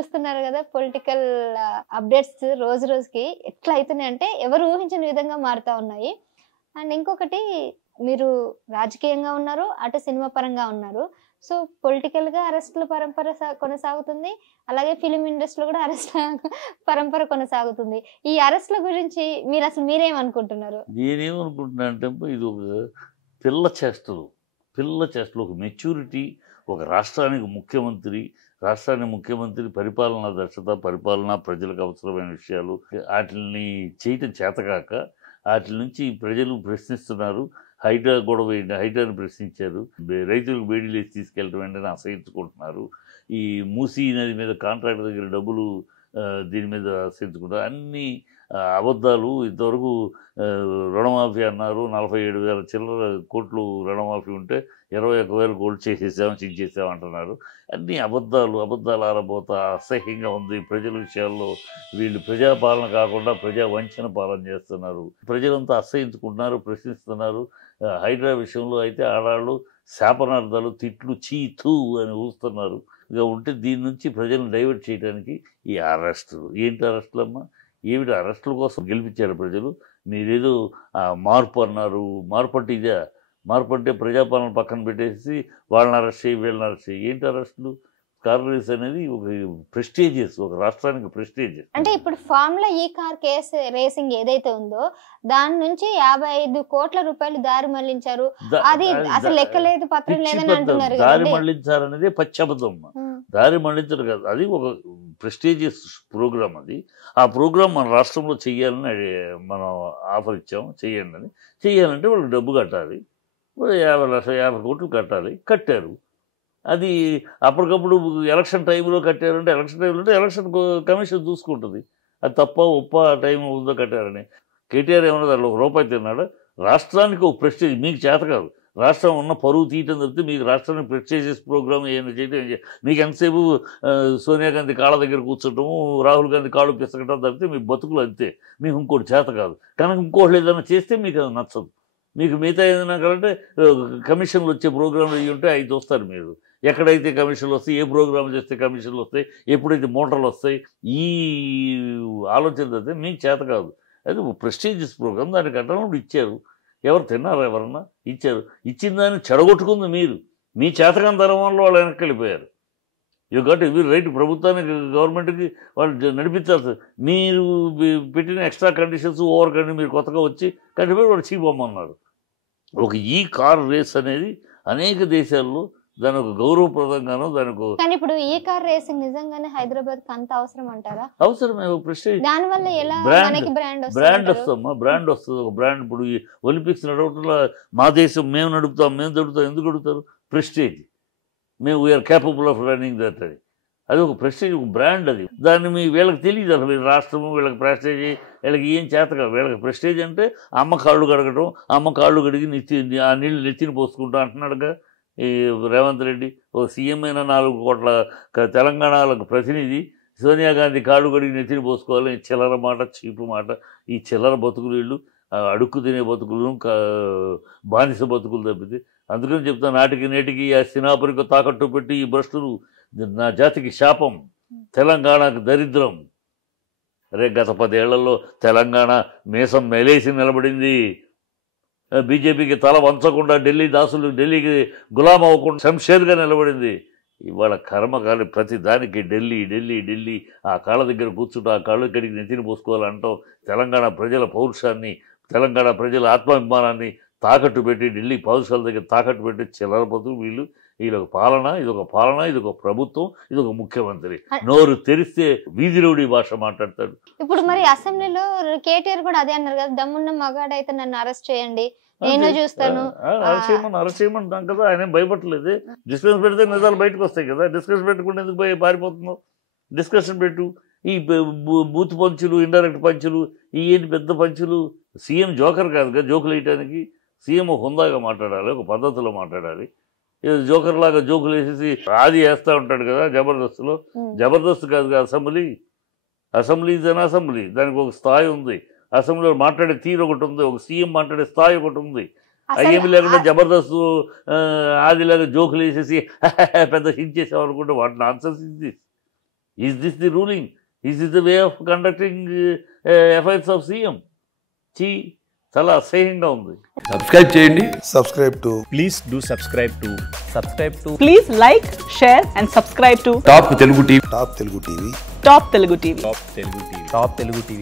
చూస్తున్నారు కదా political updates రోజు రోజుకి ఎట్లా అవుతున్నాయంటే ఎవరు ఊహించని విధంగా మారుతా ఉన్నాయి. అండ్ ఇంకొకటి మీరు రాజకీయంగా ఉన్నారు, అటు సినిమా పరంగా ఉన్నారు. సో పొలిటికల్గా అరెస్టుల పరంపర కొనసాగుతుంది, అలాగే ఫిలిం ఇండస్ట్రీలో కూడా అరెస్ట్ల పరంపర కొనసాగుతుంది. ఈ అరెస్ట్ల గురించి మీరు అసలు మీరేమనుకుంటున్నారు? నేనేమనుకుంటున్నా అంటే ఇది ఒక చేష్టలు ఒక మెచ్యూరిటీ. ఒక రాష్ట్రానికి ముఖ్యమంత్రి పరిపాలనా దక్షత, పరిపాలన, ప్రజలకు అవసరమైన విషయాలు వాటిని చేయటం చేతకాక వాటి నుంచి ప్రజలు ప్రశ్నిస్తున్నారు. హైడ్రా గొడవ ఏంటి, హైడ్రాని ప్రశ్నించారు. రైతులకు బేడీలు వేసి తీసుకెళ్ళటం వెంటనే అసహించుకుంటున్నారు. ఈ మూసీ నది మీద కాంట్రాక్టర్ దగ్గర డబ్బులు దీని మీద అసహించుకుంటారు. అన్ని అబద్ధాలు. ఇంతవరకు రుణమాఫీ అన్నారు, 47,000 చిల్లర కోట్లు రుణమాఫీ ఉంటే 21,000 కోట్లు చేసేసాం అంటున్నారు. అన్ని అబద్ధాలు ఆరబోతా అసహ్యంగా ఉంది. ప్రజల విషయాల్లో వీళ్ళు ప్రజాపాలన కాకుండా ప్రజా వంచన పాలన చేస్తున్నారు. ప్రజలంతా అసహించుకుంటున్నారు, ప్రశ్నిస్తున్నారు. హైడ్రా విషయంలో అయితే ఆడాళ్ళు శాపనార్థాలు, తిట్లు, చీతూ అని ఊస్తున్నారు. ఇక ఉంటే దీని నుంచి ప్రజలను డైవర్ట్ చేయడానికి ఈ అరెస్టులు. ఏంటి అరెస్టులమ్మా? ఏమిటి అరెస్టుల కోసం గెలిపించారు ప్రజలు? మీరేదో మార్పు అన్నారు. మార్పు అంటే ఇదే? మార్పు అంటే ప్రజాపాలన పక్కన పెట్టేసి వాళ్ళని అరెస్ట్ చేయి, వీళ్ళని అరెస్ట్ చేయి. ఏంటి అరెస్టులు? కార్ రేస్ అనేది ఒక ప్రెస్టీజియస్, ఒక రాష్ట్రానికి ప్రెస్టీజియస్. అంటే ఇప్పుడు ఫార్ములా ఈ కార్ కేసు రేసింగ్ ఏదైతే ఉందో దాని నుంచి 55 కోట్ల రూపాయలు దారి మళ్లించారు. అది అసలు లెక్కలేదు, పత్రం లేదని అంటున్నారు. దారి మళ్లించారనేది పచ్చబద్ధం. దారి మళ్లించరు కాదు, అది ఒక ప్రెస్టీజియస్ ప్రోగ్రామ్. అది ఆ ప్రోగ్రామ్ మన రాష్ట్రంలో చెయ్యాలని మనం ఆఫర్ ఇచ్చాము, చెయ్యండి అని. చెయ్యాలంటే వాళ్ళకి డబ్బు కట్టాలి, 50 కోట్లు కట్టాలి. కట్టారు. అది అప్పటికప్పుడు ఎలక్షన్ టైంలో కట్టారంటే ఎలక్షన్ కమిషన్ చూసుకుంటుంది. అది తప్ప ఒప్ప టైం ఉందో కట్టారని. కేటీఆర్ ఏమన్నా దాంట్లో ₹1 తిన్నాడు. రాష్ట్రానికి ఒక ప్రెస్టేజ్. మీకు చేత కాదు, రాష్ట్రం ఉన్న పరువు తీయటం తప్పితే మీకు రాష్ట్రానికి ప్రెస్టేజియస్ ప్రోగ్రామ్ ఏమైనా చేయటం. మీకు ఎంతసేపు సోనియా గాంధీ కాళ్ళ దగ్గర కూర్చోటము, రాహుల్ గాంధీ కాళ్ళు పిసకటం తప్పితే మీ బతుకులు అంతే. మీకు ఇంకోటి చేత కాదు. కనుక ఇంకోటి ఏదైనా చేస్తే మీకు అది నచ్చదు. మీకు మిగతా ఏదైనా కావాలంటే కమిషన్లు వచ్చే ప్రోగ్రాంలు అయ్యి ఉంటే అవి చూస్తారు మీరు. ఎక్కడైతే కమిషన్లు వస్తాయి, ఏ ప్రోగ్రామ్ చేస్తే కమిషన్లు వస్తాయి, ఎప్పుడైతే మోటార్లు వస్తాయి, ఈ ఆలోచన అయితే మీకు చేత కాదు. అది ప్రెస్టీజియస్ ప్రోగ్రామ్. దానికి కట్టడం ఇచ్చారు. ఎవరు తిన్నారా? ఎవరన్నా ఇచ్చారు. ఇచ్చిన దాన్ని చెడగొట్టుకుంది మీరు. మీ చేతకంతరం వల్ల వాళ్ళు వెనక్కి వెళ్ళిపోయారు. You got every right. ప్రభుత్వానికి, గవర్నమెంట్కి వాళ్ళు నడిపించాల్సి. మీరు పెట్టిన ఎక్స్ట్రా కండిషన్స్ ఓవర్ కండి మీరు కొత్తగా వచ్చి కంటిపై వాడు చీపమ్మన్నారు. ఒక ఈ కార్ రేస్ అనేది అనేక దేశాల్లో దాని ఒక గౌరవప్రదంగానో దానికి. కానీ ఇప్పుడు ఈ కార్ రేసింగ్ నిజంగానే హైదరాబాద్ కి అంత అవసరం అంటారా? అవసరమే. ప్రెస్టీజ్ దాని వల్ల ఎలా మనకి బ్రాండ్ వస్తుందమ్మా. బ్రాండ్ వస్తుంది. ఒక బ్రాండ్. ఇప్పుడు ఈ ఒలింపిక్స్ నడవటంలో మా దేశం మేము నడుపుతాం. ఎందుకు అడుగుతారు? ప్రెస్టీజ్. మేము we're capable of running that. అది ఒక ప్రెస్టీజ్, ఒక బ్రాండ్. అది దాన్ని వీళ్ళకి తెలియదు అసలు. వీళ్ళ రాష్ట్రము, వీళ్ళకి ప్రెస్టేజ్, వీళ్ళకి ఏం చేత కాదు. వీళ్ళకి ప్రెస్టేజ్ అంటే అమ్మ కాళ్ళు కడగటం, అమ్మ కాళ్ళు కడిగి ఆ నీళ్ళు నెత్తిని పోసుకుంటా అంటున్నాడుగా ఈ రేవంత్ రెడ్డి. ఓ సీఎం అయినా 4 కోట్ల తెలంగాణలకు ప్రతినిధి. సోనియా గాంధీ కాళ్ళు కడిగి నెత్తిని పోసుకోవాలి. చిల్లర మాట, చీపు మాట. ఈ చిల్లర బతుకులు వీళ్ళు అడుక్కు తినే బతుకులు, బానిస బతుకులు తప్పితే. అందుకని చెప్తా, నాటికి నేటికి ఆ సినాపురికి తాకట్టు పెట్టి ఈ భ్రష్టులు నా జాతికి శాపం, తెలంగాణకు దరిద్రం. అరే గత 10 ఏళ్లలో తెలంగాణ మీసం మెలేసి నిలబడింది. బీజేపీకి తల వంచకుండా ఢిల్లీకి గులాం అవ్వకుండా శంషేర్గా నిలబడింది. ఇవాళ కర్మకాలి ప్రతి దానికి ఢిల్లీ ఆ కాళ్ళ దగ్గర కూర్చుంటూ ఆ కాళ్ళు కడిగి నెత్తిని పోసుకోవాలంటాం. తెలంగాణ ప్రజల పౌరుషాన్ని, తెలంగాణ ప్రజల ఆత్మాభిమానాన్ని తాకట్టు పెట్టి, ఢిల్లీ పౌరుషాల దగ్గర తాకట్టు పెట్టి చిల్లర బతుకు వీళ్ళు. ఇదొక పాలన, ఇదొక ప్రభుత్వం, ఇదొక ముఖ్యమంత్రి. నోరు తెరిస్తే వీధిలోడి భాష మాట్లాడతాడు. ఇప్పుడు మరి అసెంబ్లీలో కేటీఆర్ కూడా అదే అన్నారు కదా, దమ్మున్న మగాడైతే నన్ను అరెస్ట్ చేయండి, నేను చూస్తాను. అరెస్ట్ చేయమంటాం కదా, ఆయన భయపడలేదు. డిస్కషన్ పెడితే నిజాలు బయటకు వస్తాయి కదా. డిస్కషన్ పెట్టకుండా ఎందుకు పారిపోతున్నావు? డిస్కషన్ పెట్టు. ఈ బూత్ పంచులు, ఇండైరెక్ట్ పంచులు, ఈ ఏంటి పెద్ద పంచులు? సీఎం జోకర్ కాదు కదా జోకులు వేయటానికి. సీఎం హుందాగా మాట్లాడాలి, ఒక పద్ధతిలో మాట్లాడాలి. జోకర్ లాగా జోకులు వేసేసి ఆది వేస్తూ ఉంటాడు కదా జబర్దస్త్లో. జబర్దస్త్ కాదు కదా అసెంబ్లీ. Is an assembly. దానికి ఒక స్థాయి ఉంది. అసెంబ్లీలో మాట్లాడే తీరు ఒకటి ఉంది, ఒక సీఎం మాట్లాడే స్థాయి ఒకటి ఉంది. ఏమి లేకుండా జబర్దస్త్ ఆదిలాగా జోకులు వేసేసి పెద్ద హిట్ చేసామనుకుంటే వాటి నాన్సెన్స్ ఇది. Is this the ruling? Is this the way of conducting affairs of CM? చాలా అసహ్యంగా ఉంది. సబ్స్క్రైబ్ చేయండి. Please do subscribe to. Please like, share and subscribe to top Telugu TV. Top Telugu TV. Top Telugu TV.